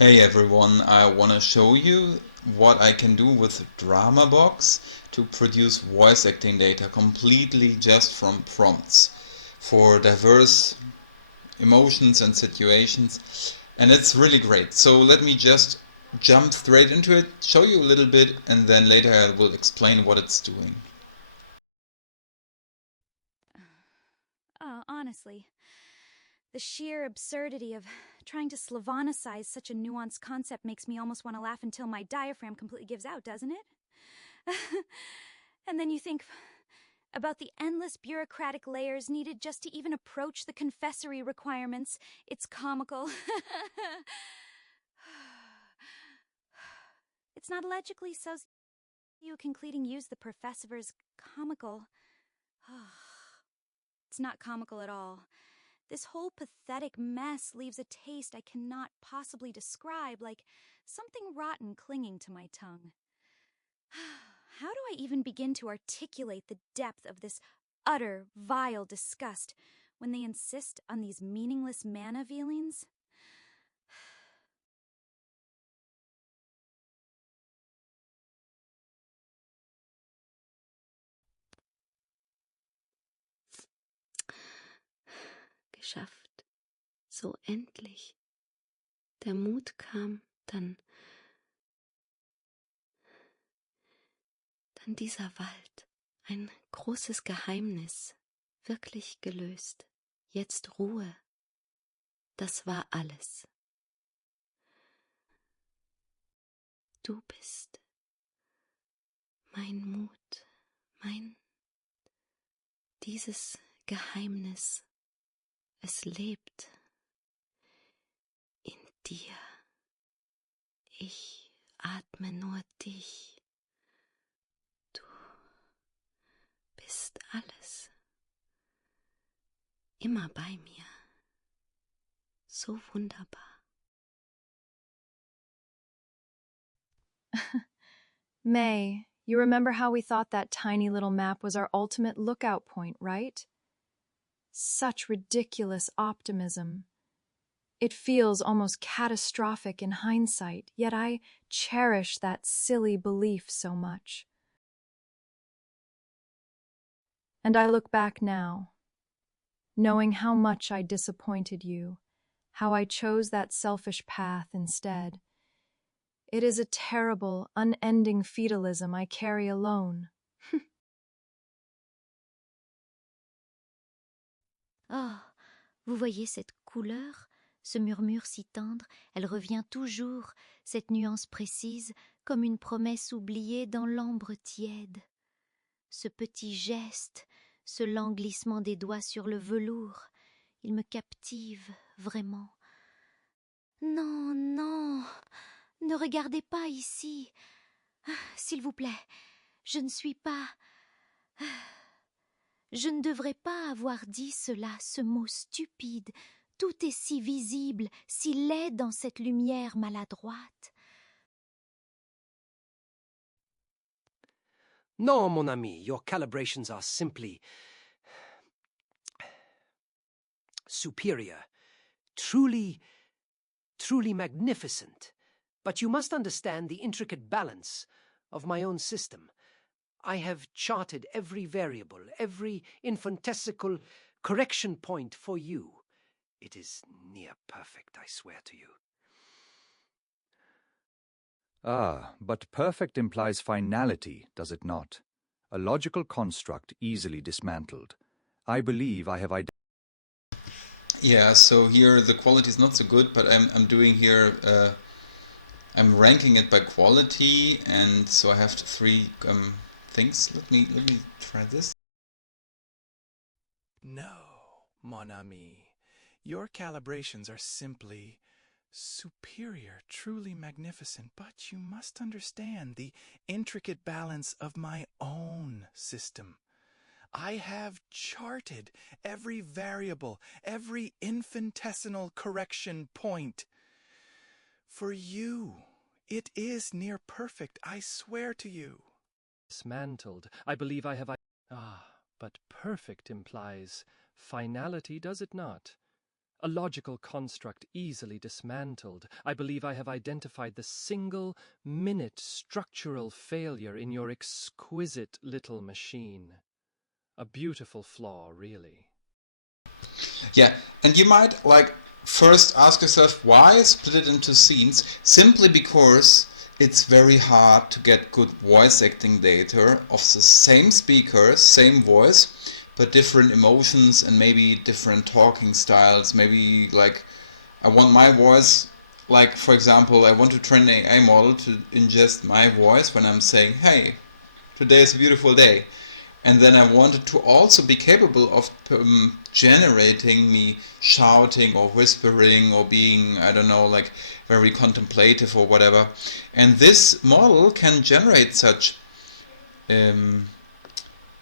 Hey everyone, I want to show you what I can do with DramaBox to produce voice acting data completely just from prompts for diverse emotions and situations, and it's really great. So let me just jump straight into it, show you a little bit, and then later I will explain what it's doing. Honestly, the sheer absurdity of trying to Slavonicize such a nuanced concept makes me almost want to laugh until my diaphragm completely gives out, doesn't it? And then you think about the endless bureaucratic layers needed just to even approach the confessory requirements. It's comical. It's not logically so you concluding use the professor's comical. It's not comical at all. This whole pathetic mess leaves a taste I cannot possibly describe, like something rotten clinging to my tongue. How do I even begin to articulate the depth of this utter, vile disgust when they insist on these meaningless mana feelings? Geschafft. So endlich. Der Mut kam, dann dieser Wald. Ein großes Geheimnis. Wirklich gelöst. Jetzt Ruhe. Das war alles. Du bist mein Mut, dieses Geheimnis. Es lebt in dir. Ich atme nur dich. Du bist alles. Immer bei mir. So wunderbar. May, you remember how we thought that tiny little map was our ultimate lookout point, right? Such ridiculous optimism. It feels almost catastrophic in hindsight, yet I cherish that silly belief so much. And I look back now, knowing how much I disappointed you, how I chose that selfish path instead. It is a terrible, unending fatalism I carry alone. Oh, vous voyez cette couleur, ce murmure si tendre, elle revient toujours, cette nuance précise, comme une promesse oubliée dans l'ambre tiède. Ce petit geste, ce lent glissement des doigts sur le velours, il me captive vraiment. Non, non, ne regardez pas ici. S'il vous plaît, je ne suis pas... Je ne devrais pas avoir dit cela, ce mot stupide. Tout est si visible, si laid dans cette lumière maladroite. No, mon ami, your calibrations are simply superior, truly magnificent. But you must understand the intricate balance of my own system. I have charted every variable, every infinitesimal correction point for you. It is near perfect, I swear to you. Ah, but perfect implies finality, does it not? A logical construct easily dismantled. I believe I have identified. Yeah, so here the quality is not so good, but I'm doing here I'm ranking it by quality, and so I have three things. Let me try this. No, mon ami, your calibrations are simply superior, truly magnificent, but you must understand the intricate balance of my own system. I have charted every variable, every infinitesimal correction point. For you, it is near perfect, I swear to you. Dismantled. I believe I have... Ah, but perfect implies finality, does it not? A logical construct easily dismantled. I believe I have identified the single-minute structural failure in your exquisite little machine. A beautiful flaw, really. Yeah, and you might like first ask yourself why split it into scenes, simply because it's very hard to get good voice acting data of the same speaker, same voice, but different emotions and maybe different talking styles. Maybe like I want my voice, like for example, I want to train an AI model to ingest my voice when I'm saying, hey, today is a beautiful day. And then I wanted to also be capable of generating me shouting or whispering or being, I don't know, like very contemplative or whatever. And this model can generate such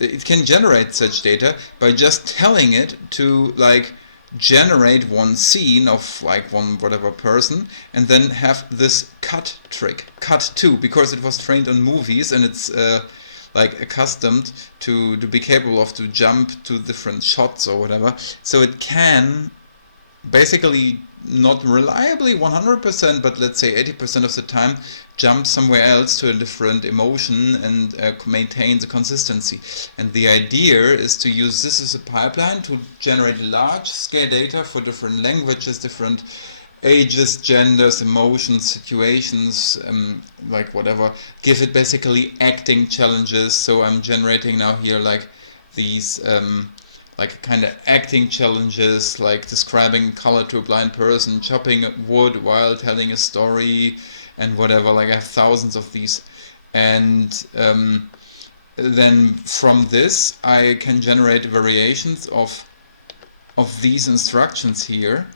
it can generate such data by just telling it to like generate one scene of like one whatever person and then have this cut trick, cut to, because it was trained on movies and it's like accustomed to be capable of to jump to different shots or whatever. So it can basically not reliably 100%, but let's say 80% of the time jump somewhere else to a different emotion and maintain the consistency. And the idea is to use this as a pipeline to generate large scale data for different languages, different ages, genders, emotions, situations, like whatever. Give it basically acting challenges. So I'm generating now here like these like kind of acting challenges, like describing color to a blind person, chopping wood while telling a story, and whatever. Like I have thousands of these, and then from this I can generate variations of these instructions here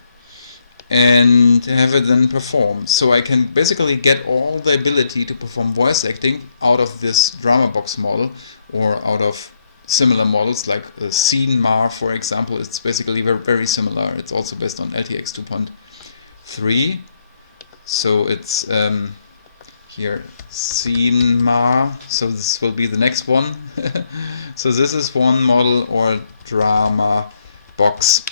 and have it then perform. So I can basically get all the ability to perform voice acting out of this DramaBox model or out of similar models like SceneMar, for example. It's basically very, very similar. It's also based on LTX 2.3. So it's here SceneMar. So this will be the next one. So this is one model, or DramaBox.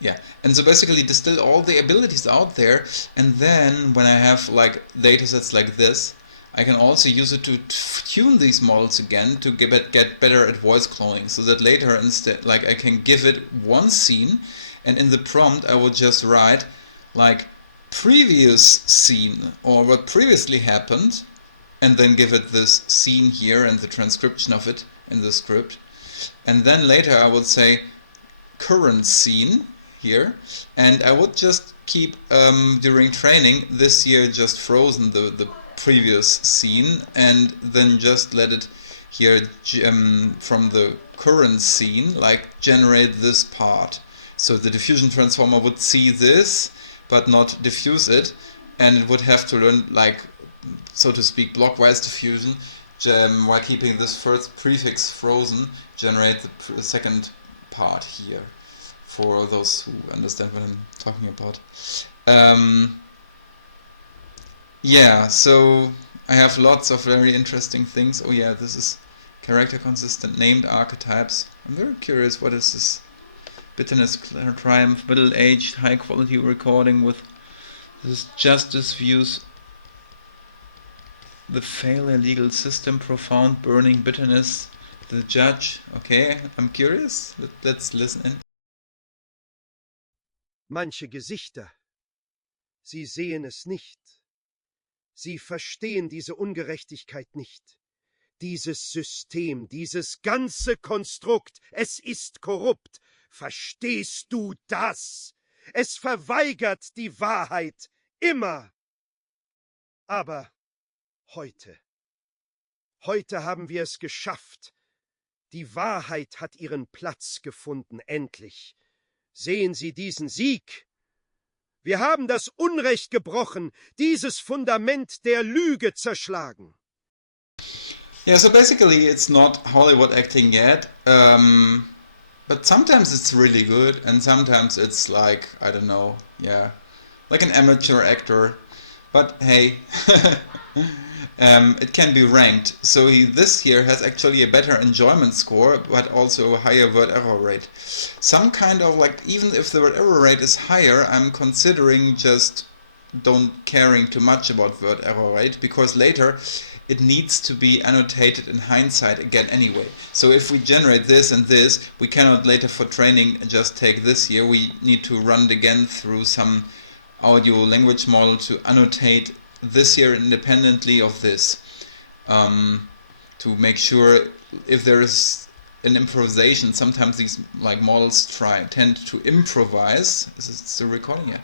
Yeah, and so basically distill all the abilities out there, and then when I have like datasets like this, I can also use it to tune these models again to get better at voice cloning, so that later instead, like I can give it one scene, and in the prompt I would just write like previous scene or what previously happened, and then give it this scene here and the transcription of it in the script, and then later I would say current scene here, and I would just keep during training this year just frozen the previous scene, and then just let it here from the current scene like generate this part. So the diffusion transformer would see this but not diffuse it, and it would have to learn, like, so to speak, blockwise diffusion while keeping this first prefix frozen, generate the second part here, for those who understand what I'm talking about. Yeah, so I have lots of very interesting things. Oh yeah, this is character consistent named archetypes. I'm very curious, what is this? Bitterness, triumph, middle-aged, high-quality recording with this justice views the failure legal system, profound burning bitterness, the judge. Okay, I'm curious. Let's listen in. Manche Gesichter, sie sehen es nicht. Sie verstehen diese Ungerechtigkeit nicht. Dieses System, dieses ganze Konstrukt, es ist korrupt. Verstehst du das? Es verweigert die Wahrheit, immer. Aber heute haben wir es geschafft. Die Wahrheit hat ihren Platz gefunden, endlich. Sehen Sie diesen Sieg? Wir haben das Unrecht gebrochen, dieses Fundament der Lüge zerschlagen. Yeah, so basically it's not Hollywood acting yet, but sometimes it's really good, and sometimes it's like, I don't know, yeah, like an amateur actor. But hey, it can be ranked. So this here has actually a better enjoyment score, but also a higher word error rate. Some kind of like, even if the word error rate is higher, I'm considering just don't caring too much about word error rate, because later it needs to be annotated in hindsight again anyway. So if we generate this and this, we cannot later for training just take this here. We need to run it again through some audio language model to annotate this here independently of this, to make sure if there is an improvisation. Sometimes these like models tend to improvise. It's the recording, yeah.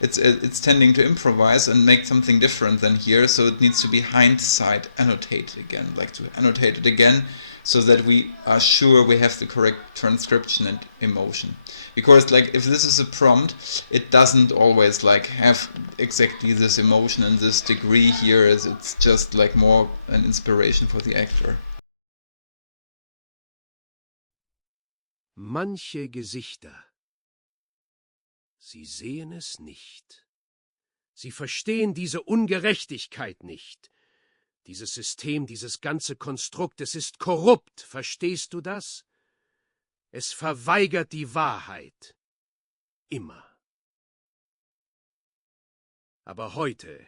It's tending to improvise and make something different than here. So it needs to be hindsight annotated again, like to annotate it again, so that we are sure we have the correct transcription and emotion. Because like if this is a prompt, it doesn't always like have exactly this emotion and this degree here, as it's just like more an inspiration for the actor. Manche Gesichter. Sie sehen es nicht. Sie verstehen diese Ungerechtigkeit nicht. Dieses System, dieses ganze Konstrukt, es ist korrupt, verstehst du das? Es verweigert die Wahrheit. Immer. Aber heute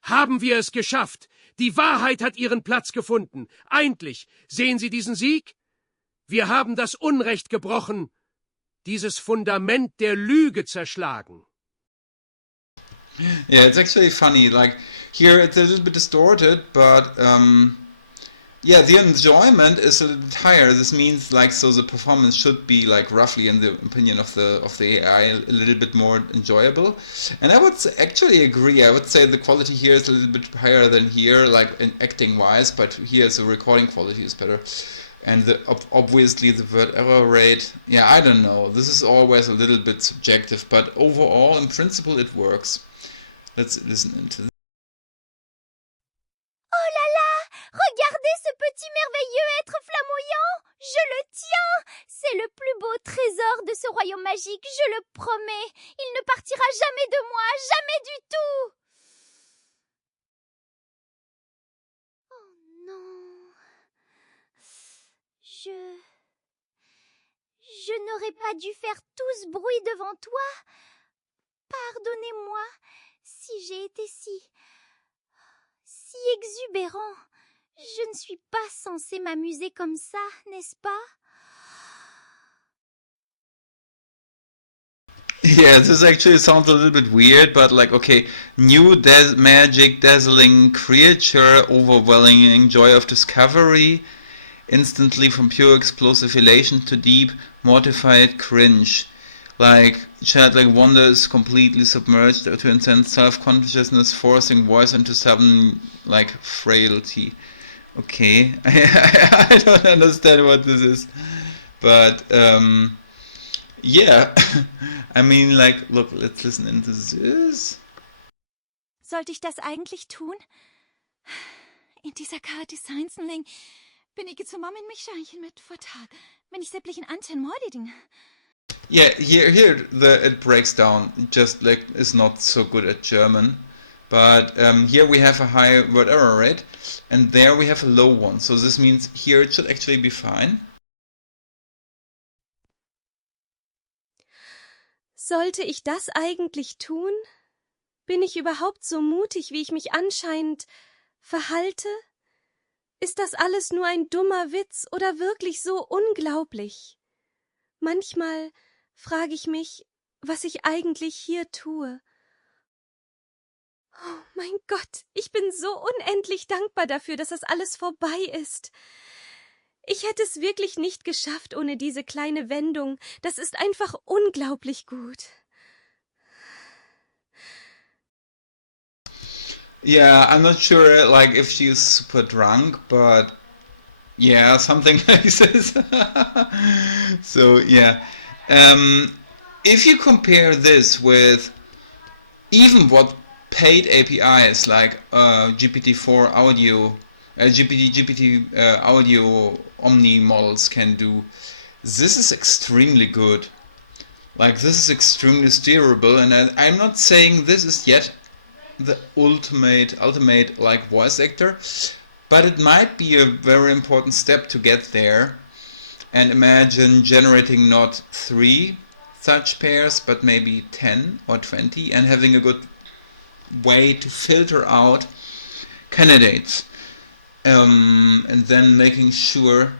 haben wir es geschafft. Die Wahrheit hat ihren Platz gefunden. Endlich. Sehen Sie diesen Sieg? Wir haben das Unrecht gebrochen, dieses Fundament der Lüge zerschlagen. Yeah, it's actually funny. Like here, it's a little bit distorted, but yeah, the enjoyment is a little bit higher. This means like so the performance should be like roughly, in the opinion of the AI, a little bit more enjoyable. And I would actually agree. I would say the quality here is a little bit higher than here, like in acting wise. But here, the recording quality is better. And obviously the word error rate, yeah, I don't know. This is always a little bit subjective, but overall, in principle, it works. Let's listen into this. Oh là là! Regardez ce petit merveilleux être flamboyant! Je le tiens! C'est le plus beau trésor de ce royaume magique, je le promets! Il ne partira jamais de moi, jamais du tout! Oh non... Je n'aurais pas dû faire tout ce bruit devant toi. Pardonnez-moi si j'ai été si exubérant. Je ne suis pas censée m'amuser comme ça, n'est-ce pas? Yeah, this actually sounds a little bit weird, but like, okay, new magic, dazzling creature, overwhelming joy of discovery, instantly from pure explosive elation to deep, mortified cringe. Like, childlike wonder is completely submerged to intense self-consciousness, forcing voice into sudden, like, frailty. Okay, I don't understand what this is, but, yeah, I mean, like, look, let's listen into this. Sollte ich das eigentlich tun? In dieser karte sanseling ben ik het zo mam in mijn schaantje met vertaal. Ben ik zeppelijk een anten moording. Yeah, here it breaks down. Just like is not so good at German, but here we have a high word error rate, and there we have a low one. So this means here it should actually be fine. Sollte ich das eigentlich tun? Bin ich überhaupt so mutig, wie ich mich anscheinend verhalte? Ist das alles nur ein dummer Witz oder wirklich so unglaublich? Manchmal frage ich mich, was ich eigentlich hier tue. Oh mein Gott, ich bin so unendlich dankbar dafür, dass das alles vorbei ist. Ich hätte es wirklich nicht geschafft ohne diese kleine Wendung. Das ist einfach unglaublich gut. Yeah, I'm not sure like if she's super drunk, but yeah, something like this. So yeah, if you compare this with even what paid APIs like GPT-4 audio, GPT audio Omni models can do, this is extremely good. Like, this is extremely steerable, and I'm not saying this is yet the ultimate like voice actor, but it might be a very important step to get there. And imagine generating not 3 such pairs, but maybe 10 or 20, and having a good way to filter out candidates, and then making sure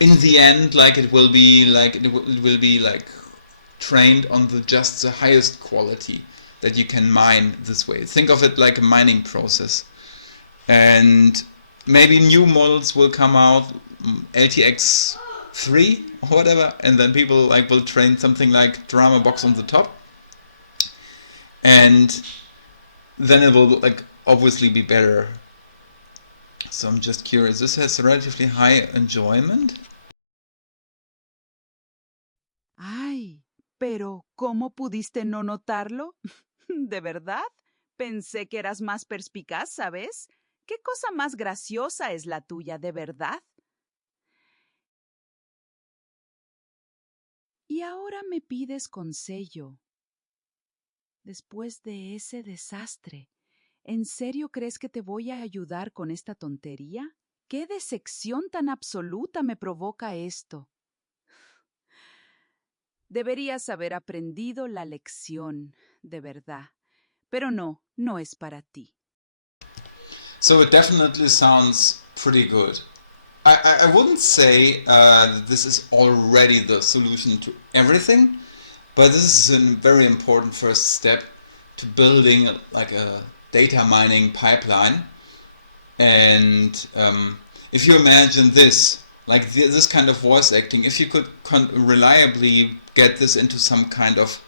in the end, like, it will be like trained on just the highest quality that you can mine this way. Think of it like a mining process. And maybe new models will come out, LTX 3 or whatever, and then people like will train something like DramaBox on the top, and then it will like obviously be better. So I'm just curious, this has relatively high enjoyment. Ay, pero ¿cómo pudiste no notarlo? ¿De verdad? Pensé que eras más perspicaz, ¿sabes? ¿Qué cosa más graciosa es la tuya, de verdad? Y ahora me pides consejo. Después de ese desastre, ¿en serio crees que te voy a ayudar con esta tontería? ¿Qué decepción tan absoluta me provoca esto? Deberías haber aprendido la lección, de verdad. Pero no es para ti. So it definitely sounds pretty good. I wouldn't say this is already the solution to everything, but this is a very important first step to building like a data mining pipeline. And if you imagine this, like this kind of voice acting, if you could reliably get this into some kind of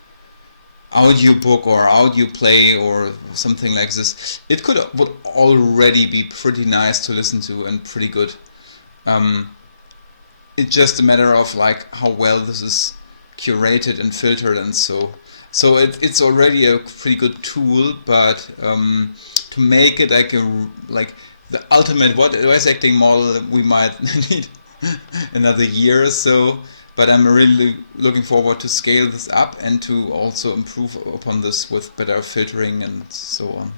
audiobook or audio play or something like this, it would already be pretty nice to listen to and pretty good. It's just a matter of like how well this is curated and filtered, and so it's already a pretty good tool, but to make it like the ultimate voice acting model, we might need another year or so. But I'm really looking forward to scale this up and to also improve upon this with better filtering and so on.